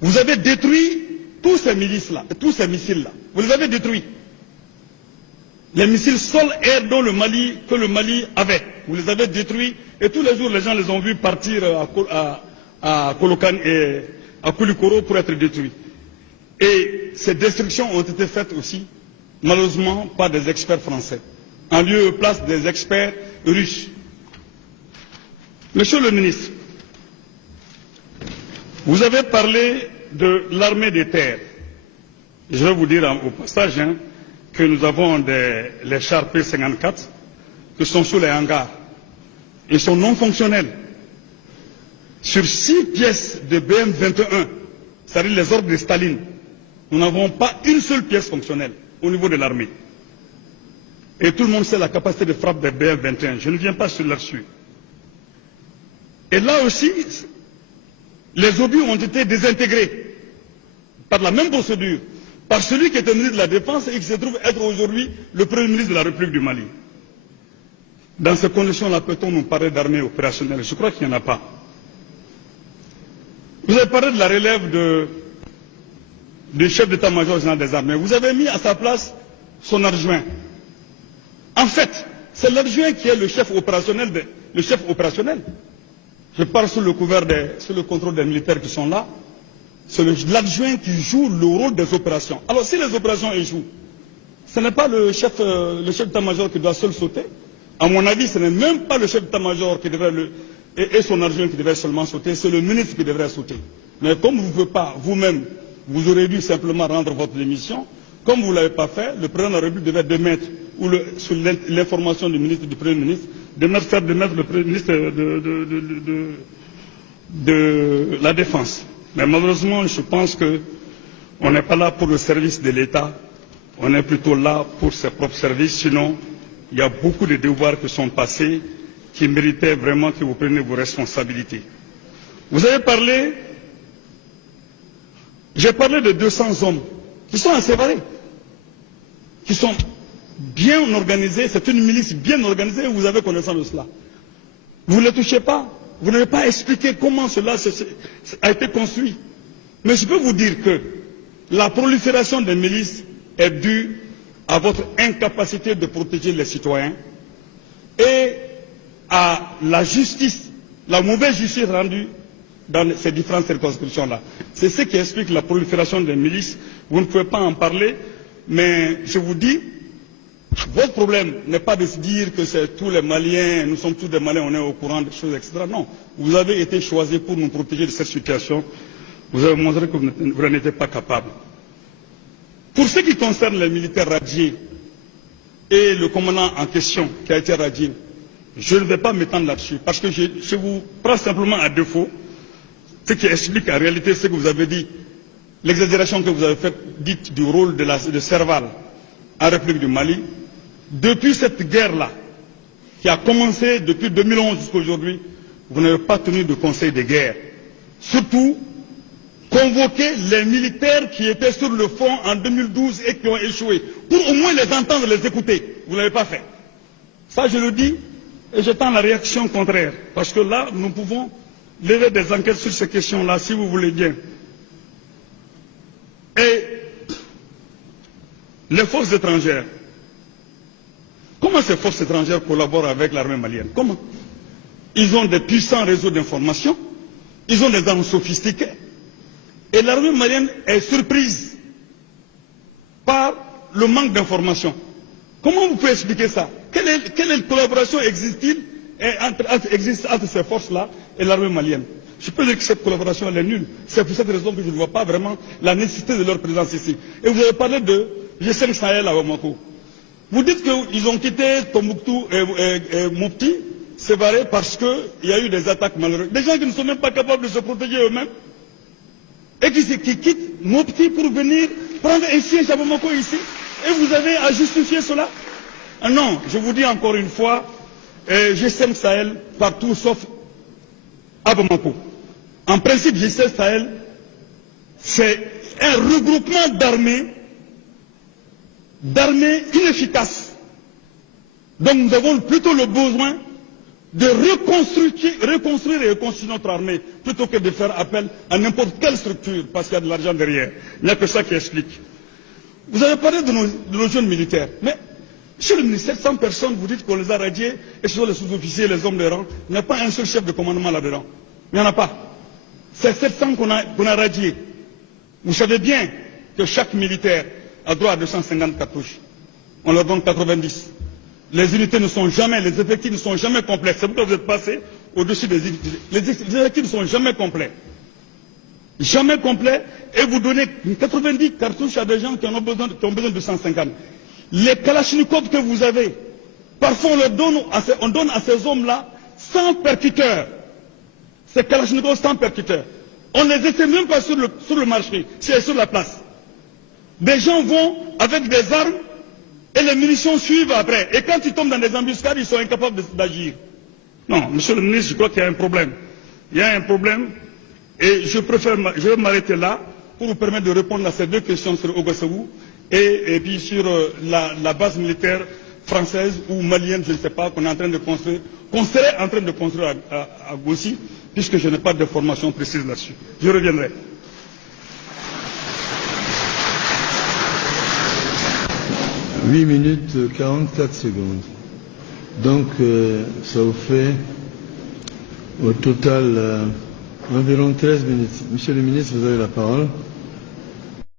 Vous avez détruit tous ces milices-là, tous ces missiles-là. Vous les avez détruits. Les missiles sol-air que le Mali avait, vous les avez détruits et tous les jours les gens les ont vus partir à Kolokan et à Koulikoro pour être détruits. Et ces destructions ont été faites aussi, malheureusement, par des experts français, en lieu et place des experts russes. Monsieur le ministre, vous avez parlé de l'armée des terres. Je vais vous dire au passage que nous avons les chars P-54 qui sont sous les hangars. Ils sont non fonctionnels. Sur 6 pièces de BM-21, c'est-à-dire les ordres de Staline, nous n'avons pas une seule pièce fonctionnelle au niveau de l'armée. Et tout le monde sait la capacité de frappe des BM-21. Je ne viens pas sur là-dessus. Et là aussi, les obus ont été désintégrés par la même procédure, par celui qui était ministre de la Défense et qui se trouve être aujourd'hui le Premier ministre de la République du Mali. Dans ces conditions-là, peut-on nous parler d'armée opérationnelle? Je crois qu'il n'y en a pas. Vous avez parlé de la relève du chef d'état-major général des armées. Vous avez mis à sa place son adjoint. En fait, c'est l'adjoint qui est le chef opérationnel. Je parle sous le contrôle des militaires qui sont là. C'est l'adjoint qui joue le rôle des opérations. Alors si les opérations échouent, ce n'est pas le chef d'état-major qui doit seul sauter. À mon avis, ce n'est même pas le chef d'état-major qui devrait et son adjoint qui devrait seulement sauter, c'est le ministre qui devrait sauter. Mais comme vous ne pouvez pas, vous-même, vous aurez dû simplement rendre votre démission, comme vous ne l'avez pas fait, le président de la République devait démettre, ou sous l'information du ministre, du Premier ministre, faire démettre le Premier ministre de la Défense. Mais malheureusement, je pense qu'on n'est pas là pour le service de l'État, on est plutôt là pour ses propres services, sinon il y a beaucoup de devoirs qui sont passés, qui méritaient vraiment que vous preniez vos responsabilités. Vous avez parlé, j'ai parlé de 200 hommes qui sont séparés, qui sont bien organisés, c'est une milice bien organisée, vous avez connaissance de cela. Vous ne les touchez pas, vous n'avez pas expliqué comment cela a été construit. Mais je peux vous dire que la prolifération des milices est due à votre incapacité de protéger les citoyens et à la justice, la mauvaise justice rendue dans ces différentes circonscriptions-là. C'est ce qui explique la prolifération des milices. Vous ne pouvez pas en parler, mais je vous dis, votre problème n'est pas de se dire que c'est tous les Maliens, nous sommes tous des Maliens, on est au courant des choses, etc. Non, vous avez été choisi pour nous protéger de cette situation. Vous avez montré que vous n'en étiez pas capable. Pour ce qui concerne les militaires radiés et le commandant en question qui a été radié, je ne vais pas m'étendre là-dessus parce que je vous prends simplement à défaut, ce qui explique en réalité ce que vous avez dit, l'exagération que vous avez faite, dite du rôle de Serval en République du Mali. Depuis cette guerre-là, qui a commencé depuis 2011 jusqu'à aujourd'hui, vous n'avez pas tenu de conseil de guerre. Surtout, convoquer les militaires qui étaient sur le front en 2012 et qui ont échoué, pour au moins les entendre, les écouter. Vous ne l'avez pas fait. Ça, je le dis, et j'attends la réaction contraire. Parce que là, nous pouvons lever des enquêtes sur ces questions-là, si vous voulez bien. Et les forces étrangères, comment ces forces étrangères collaborent avec l'armée malienne? Comment? Ils ont des puissants réseaux d'information, ils ont des armes sophistiquées, et l'armée malienne est surprise par le manque d'information. Comment vous pouvez expliquer ça? Quelle collaboration existe-t-il entre ces forces-là et l'armée malienne? Je peux dire que cette collaboration elle est nulle. C'est pour cette raison que je ne vois pas vraiment la nécessité de leur présence ici. Et vous avez parlé de G5 Sahel à Bamako. Vous dites qu'ils ont quitté Tombouctou et Mopti, séparés parce qu'il y a eu des attaques malheureuses. Des gens qui ne sont même pas capables de se protéger eux-mêmes. Et qui quittent Mopti pour venir prendre un siège à Bamako ici. Et vous avez à justifier cela? Ah non, je vous dis encore une fois, G5 Sahel partout sauf à Bamako. En principe, G5 Sahel, c'est un regroupement d'armées inefficaces. Donc nous avons plutôt le besoin de reconstruire et reconstruire notre armée plutôt que de faire appel à n'importe quelle structure parce qu'il y a de l'argent derrière. Il n'y a que ça qui explique. Vous avez parlé de nos jeunes militaires, mais sur le ministère, 700 personnes, vous dites qu'on les a radiés, et ce sont les sous-officiers, les hommes de rang. Il n'y a pas un seul chef de commandement là-dedans. Il n'y en a pas. C'est 700 qu'on a radiés. Vous savez bien que chaque militaire a droit à 250 cartouches. On leur donne 90. Les unités ne sont jamais, les effectifs ne sont jamais complets. C'est pourquoi vous êtes passé au-dessus des unités. Les effectifs ne sont jamais complets. Jamais complets. Et vous donnez 90 cartouches à des gens qui ont besoin de 150. Les kalachnikovs que vous avez, parfois on donne à ces hommes-là 100 percuteurs. Ces kalachnikovs 100 percuteurs. On ne les essaie même pas sur le marché, c'est sur la place. Des gens vont avec des armes et les munitions suivent après. Et quand ils tombent dans des embuscades, ils sont incapables d'agir. Non, monsieur le ministre, je crois qu'il y a un problème. Il y a un problème et je vais m'arrêter là pour vous permettre de répondre à ces deux questions sur Ouagassogou et puis sur la base militaire française ou malienne, je ne sais pas, qu'on est en train de construire, qu'on serait en train de construire à Gossi, puisque je n'ai pas de formation précise là-dessus. Je reviendrai. « 8 minutes 44 secondes. Donc, ça vous fait au total environ 13 minutes. Monsieur le ministre, vous avez la parole.